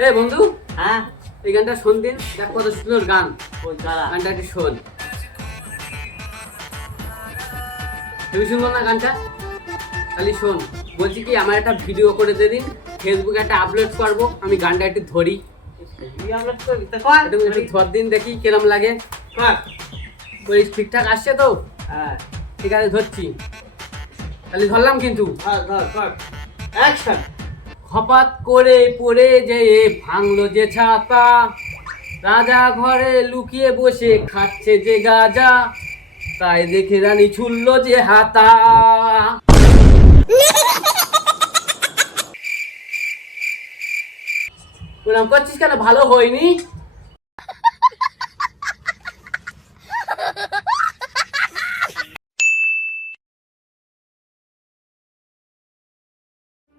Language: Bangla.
এ বন্ধু, হ্যাঁ এই গানটা শোন দিন, দেখ কত সুন্দর গান। ওই গালা গানটা একটু শোন। তুমি শুনবো না গানটা? খালি শোন। বলছি কি, আমার একটা ভিডিও করে দে দিন, ফেসবুকে একটা আপলোড করবো। আমি গানটা একটু ধরি, আমরা তো তা কর একটু ধর দিন, দেখি কিরম লাগে। কর ওই ঠিকঠাক আসছে তো? হ্যাঁ ঠিক আছে, ধরছি। তাহলে ধরলাম কিন্তু। ধর ধর কর অ্যাকশন। হঠাৎ করে পড়ে যেয়ে ভাঙলো যে ছাতা, রাজা ঘরে লুকিয়ে বসে খাচ্ছে যে গাজা, তাই দেখে রানী ছুড়ল যে হাতা। প্রণাম করছিস কেন? ভালো হয়নি?